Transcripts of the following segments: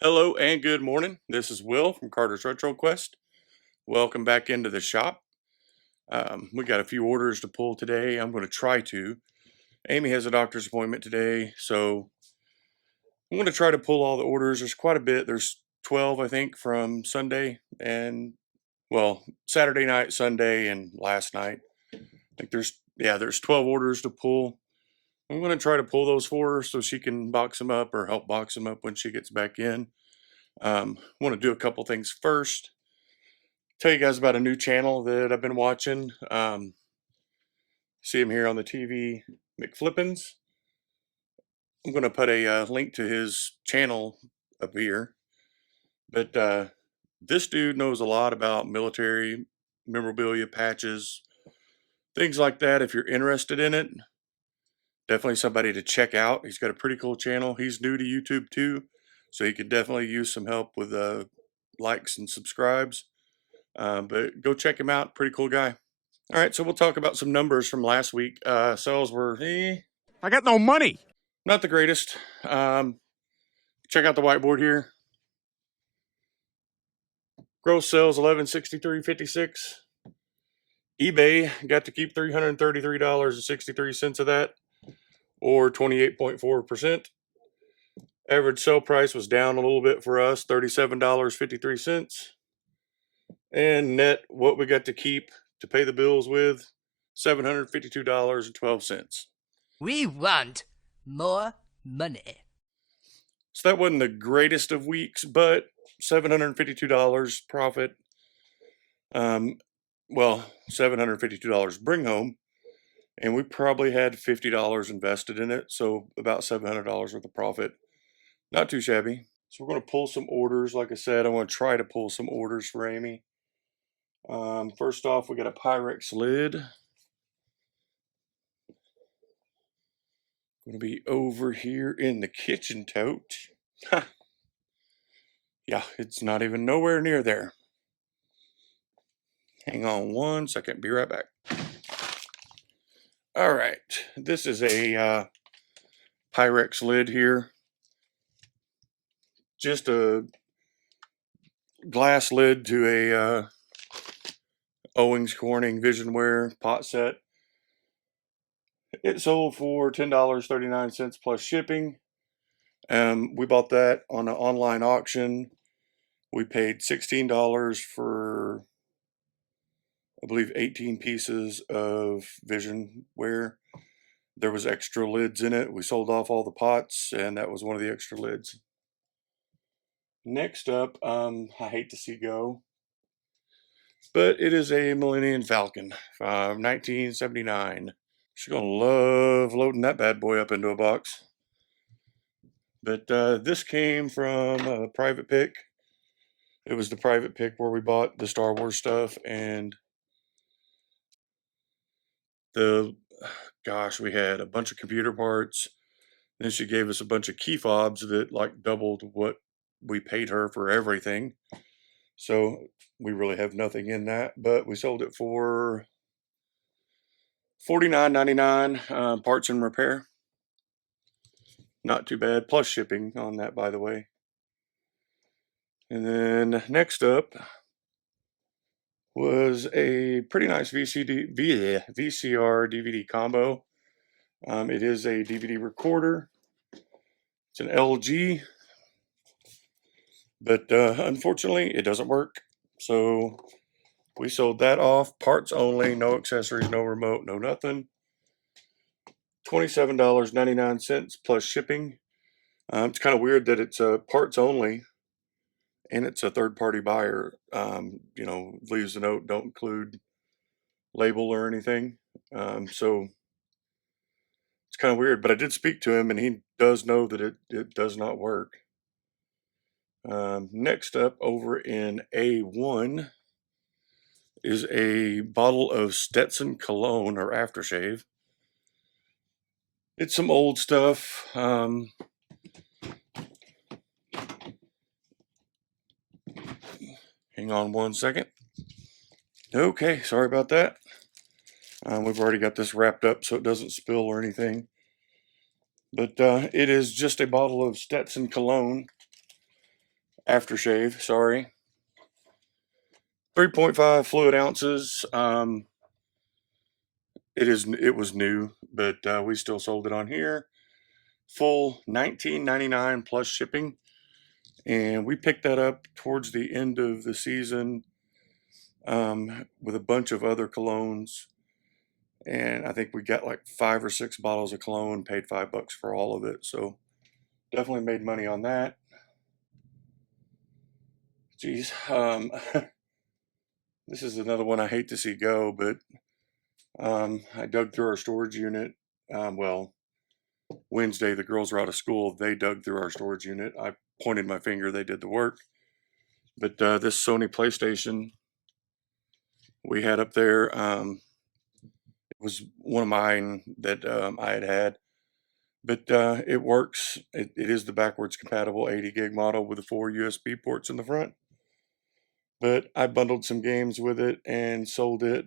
Hello and good morning. This is Will from Carter's Retro Quest. Welcome back into the shop. We got a few orders to pull today. I'm going to try to. Amy has a doctor's appointment today, so I'm going to try to pull all the orders. There's quite a bit. There's 12, I think, from Sunday and, well, Saturday night, Sunday, and last night. I think there's 12 orders to pull. I'm going to try to pull those for her so she can box them up or help box them up when she gets back in. Want to do a couple things first. Tell you guys about a new channel that I've been watching. See him here on the TV, McFlippins. I'm going to put a link to his channel up here. But this dude knows a lot about military memorabilia, patches, things like that. If you're interested in it, definitely somebody to check out. He's got a pretty cool channel. He's new to YouTube too, so he could definitely use some help with likes and subscribes. But go check him out. Pretty cool guy. All right, so we'll talk about some numbers from last week. Sales were I got no money. not the greatest. Check out the whiteboard here. Gross sales 1163.56. eBay got to keep $333.63 of that, or 28.4%. Average sale price was down a little bit for us, $37.53. And net, what we got to keep to pay the bills with, $752.12. We want more money. So that wasn't the greatest of weeks, but $752 profit. Well, $752 bring home, and we probably had $50 invested in it, so about $700 worth of profit. Not too shabby. So we're going to pull some orders. Like I said, I want to try to pull some orders for Amy. First off, we got a Pyrex lid. Going to be over here in the kitchen tote. Yeah, it's not even nowhere near there. Hang on one second, be right back. All right, this is a Pyrex lid here. Just a glass lid to a Owings Corning Visionware pot set. It sold for $10.39 plus shipping. We bought that on an online auction. We paid $16 for, I believe, 18 pieces of Visionware. There was extra lids in it. We sold off all the pots, and that was one of the extra lids. Next up, I hate to see go, but it is a Millennium Falcon from 1979. She's gonna love loading that bad boy up into a box. But this came from a private pick. It was the private pick where we bought the Star Wars stuff, and the gosh, we had a bunch of computer parts. Then she gave us a bunch of key fobs that like doubled what we paid her for everything. So we really have nothing in that, but we sold it for $49.99, parts and repair. Not too bad, plus shipping on that, by the way. And then next up was a pretty nice VCR DVD combo. It is a DVD recorder. It's an LG, but unfortunately it doesn't work. So we sold that off, parts only, no accessories, no remote, no nothing. $27.99 plus shipping. It's kind of weird that it's parts only and it's a third party buyer. Leaves a note, don't include label or anything. So it's kind of weird, but I did speak to him and he does know that it does not work. Next up, over in A1 is a bottle of Stetson cologne or aftershave. It's some old stuff. Hang on one second. Okay, sorry about that. We've already got this wrapped up so it doesn't spill or anything. But it is just a bottle of Stetson cologne. aftershave, sorry. 3.5 fluid ounces. It was new, but we still sold it on here. Full $19.99 plus shipping. And we picked that up towards the end of the season with a bunch of other colognes. And I think we got like 5 or 6 bottles of cologne, paid $5 for all of it. So definitely made money on that. Geez, this is another one I hate to see go, but I dug through our storage unit. Well, Wednesday, the girls were out of school. They dug through our storage unit. I pointed my finger. They did the work. But this Sony PlayStation we had up there, it was one of mine that I had. But it works. It is the backwards compatible 80 gig model with the 4 USB ports in the front. But I bundled some games with it and sold it.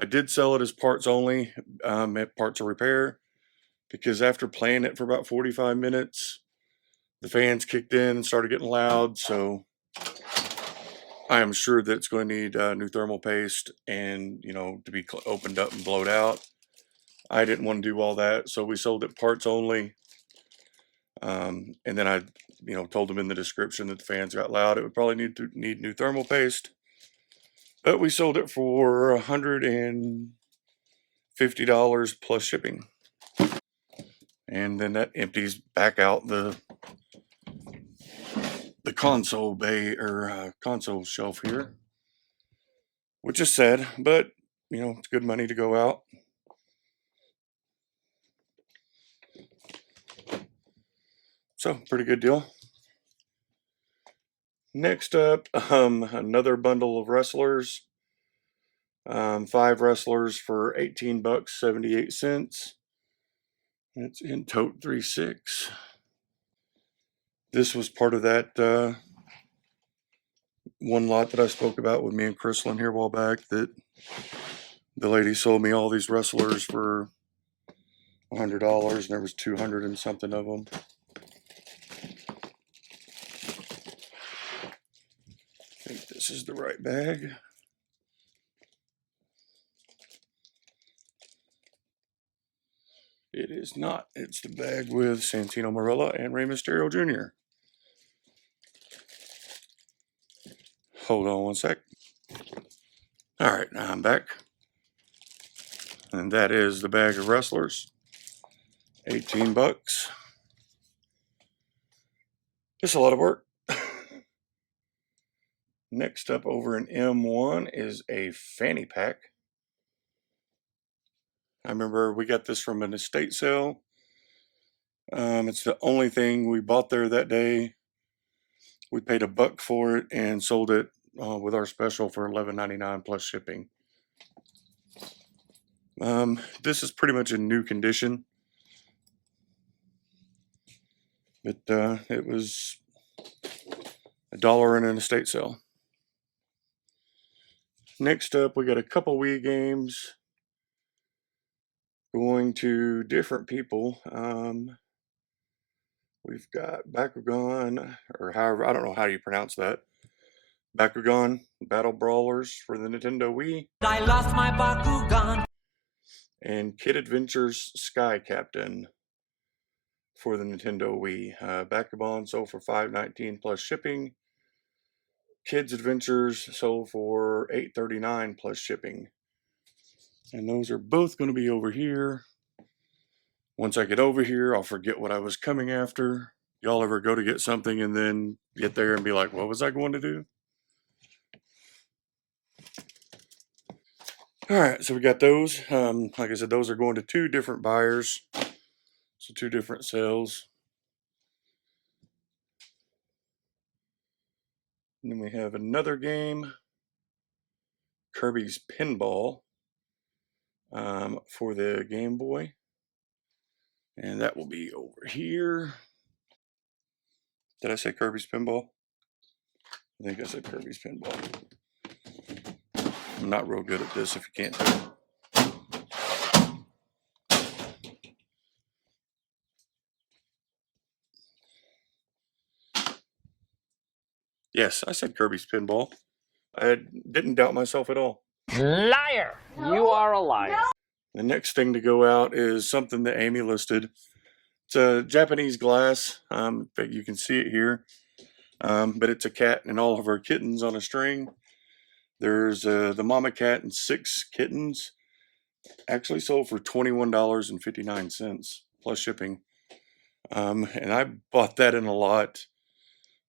I did sell it as parts only, at parts of repair, because after playing it for about 45 minutes, the fans kicked in and started getting loud. So I am sure that it's going to need new thermal paste and, to be opened up and blowed out. I didn't want to do all that, so we sold it parts only. And then I, told them in the description that the fans got loud. It would probably need new thermal paste. But we sold it for $150 plus shipping. And then that empties back out the console bay or console shelf here, which is sad, but it's good money to go out. So pretty good deal. Next up, another bundle of wrestlers. 5 wrestlers for $18.78. It's in tote 3.6. This was part of that one lot that I spoke about with me and Crystal here a while back, that the lady sold me all these wrestlers for $100, and there was 200 and something of them. I think this is the right bag. It is not. It's the bag with Santino Marella and Rey Mysterio Jr. Hold on one sec. All right, now I'm back. And that is the bag of wrestlers. 18 bucks. It's a lot of work. Next up over in M1 is a fanny pack. I remember we got this from an estate sale. It's the only thing we bought there that day. We paid $1 for it and sold it with our special for $11.99 plus shipping. This is pretty much in new condition, but it was $1 in an estate sale. Next up, we got a couple Wii games going to different people. We've got Bakugan, or however, I don't know how you pronounce that. Bakugan Battle Brawlers for the Nintendo Wii. I lost my Bakugan. And Kid Adventures Sky Captain for the Nintendo Wii. Bakugan sold for $5.19 plus shipping. Kids Adventures sold for $8.39 plus shipping. And those are both going to be over here. Once I get over here, I'll forget what I was coming after. Y'all ever go to get something and then get there and be like, what was I going to do? All right, so we got those. Like I said, those are going to 2 different buyers. So 2 different sales. And then we have another game, Kirby's Pinball, for the Game Boy. And that will be over here. Did I say Kirby's Pinball? I think I said Kirby's Pinball. I'm not real good at this, if you can't tell. Yes, I said Kirby's Pinball. I didn't doubt myself at all. Liar! You are a liar. The next thing to go out is something that Amy listed. It's a Japanese glass. In fact, you can see it here. But it's a cat and all of her kittens on a string. There's the mama cat and 6 kittens. Actually sold for $21.59 plus shipping. And I bought that in a lot.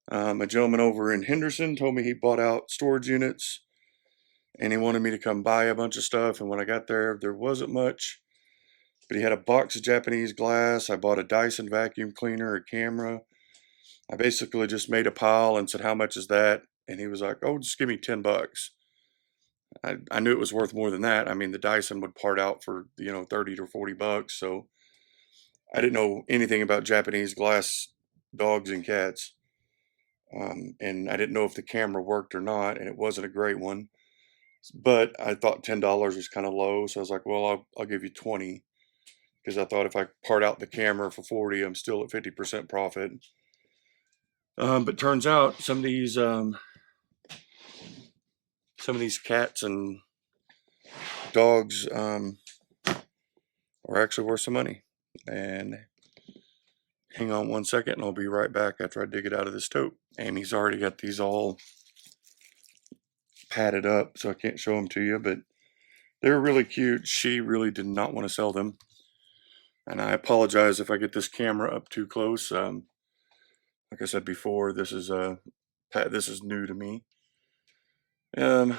A gentleman over in Henderson told me he bought out storage units and he wanted me to come buy a bunch of stuff. And when I got there, there wasn't much. But he had a box of Japanese glass. I bought a Dyson vacuum cleaner, a camera. I basically just made a pile and said, "How much is that?" And he was like, "Oh, just give me $10." I knew it was worth more than that. I mean, the Dyson would part out for, 30 to 40 bucks. So I didn't know anything about Japanese glass dogs and cats. And I didn't know if the camera worked or not, and it wasn't a great one. But I thought $10 was kind of low, so I was like, "Well, I'll give you 20," because I thought if I part out the camera for 40, I'm still at 50% profit. But turns out some of these cats and dogs are actually worth some money. And hang on one second, and I'll be right back after I dig it out of this tote. Amy's already got these all padded up, so I can't show them to you, but they're really cute. She really did not want to sell them. And I apologize if I get this camera up too close. Like I said before, this is new to me. Um,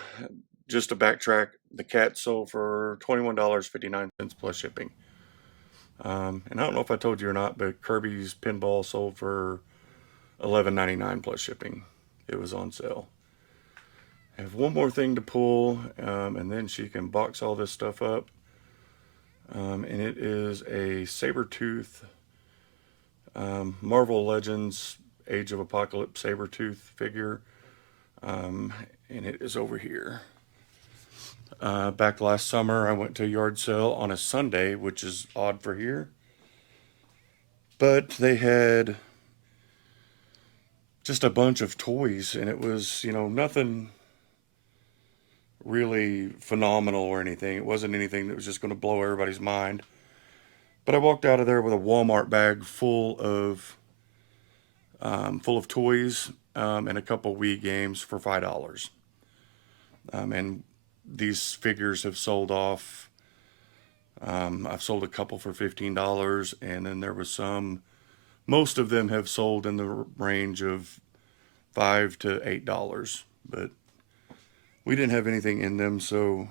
just to backtrack, the cat sold for $21.59 plus shipping. And I don't know if I told you or not, but Kirby's Pinball sold for $11.99 plus shipping. It was on sale. I have one more thing to pull, and then she can box all this stuff up. And it is a Sabertooth Marvel Legends Age of Apocalypse Sabertooth figure. And it is over here. Back last summer, I went to a yard sale on a Sunday, which is odd for here. But they had just a bunch of toys, and it was, nothing really phenomenal or anything. It wasn't anything that was just going to blow everybody's mind. But I walked out of there with a Walmart bag full of toys and a couple Wii games for $5. And these figures have sold off. I've sold a couple for $15, and then there was some. Most of them have sold in the range of $5 to $8, but we didn't have anything in them, so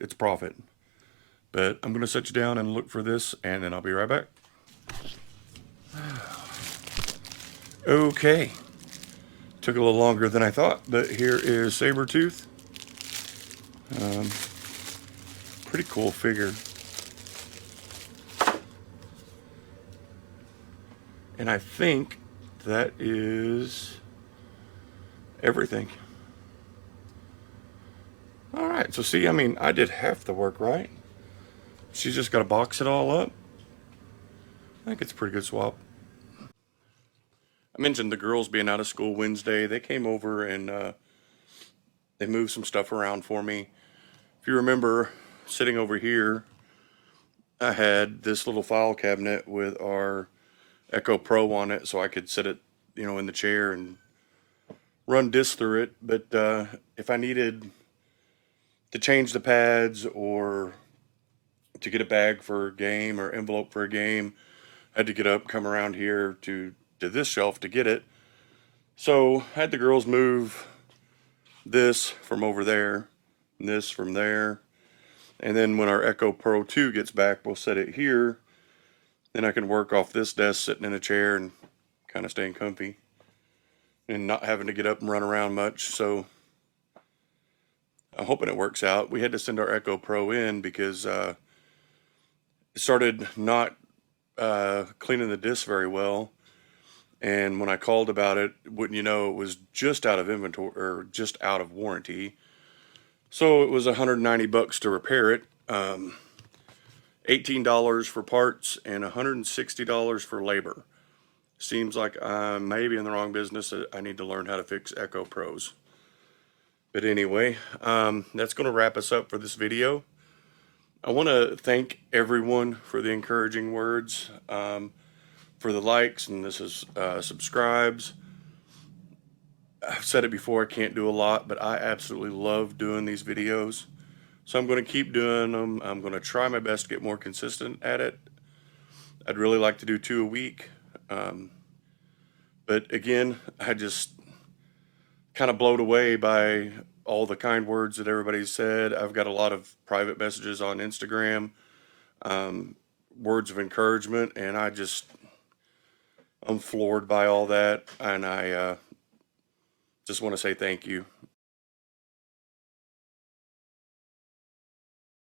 it's profit. But I'm gonna set you down and look for this, and then I'll be right back. Okay, took a little longer than I thought, but here is Sabertooth. Pretty cool figure. And I think that is everything. All right, so see, I mean, I did half the work right. She's just got to box it all up. I think it's a pretty good swap. I mentioned the girls being out of school Wednesday. They came over and they moved some stuff around for me. If you remember, sitting over here, I had this little file cabinet with our Echo Pro on it, so I could sit it, in the chair and run discs through it. But if I needed to change the pads or to get a bag for a game or envelope for a game, I had to get up, come around here to this shelf to get it. So I had the girls move this from over there, and this from there. And then when our Echo Pro 2 gets back, we'll set it here. Then I can work off this desk sitting in a chair and kind of staying comfy and not having to get up and run around much. So I'm hoping it works out. We had to send our Echo Pro in because it started not cleaning the disc very well. And when I called about it, wouldn't you know, it was just out of inventory or just out of warranty. So it was $190 to repair it, $18 for parts, and $160 for labor. Seems like I'm maybe in the wrong business. I need to learn how to fix Echo Pros. But anyway, that's going to wrap us up for this video. I want to thank everyone for the encouraging words, for the likes, and this is subscribes. I've said it before, I can't do a lot, but I absolutely love doing these videos. So I'm going to keep doing them. I'm going to try my best to get more consistent at it. I'd really like to do 2 a week. But again, I just kind of blown away by all the kind words that everybody said. I've got a lot of private messages on Instagram, words of encouragement, and I'm floored by all that. And I just want to say thank you.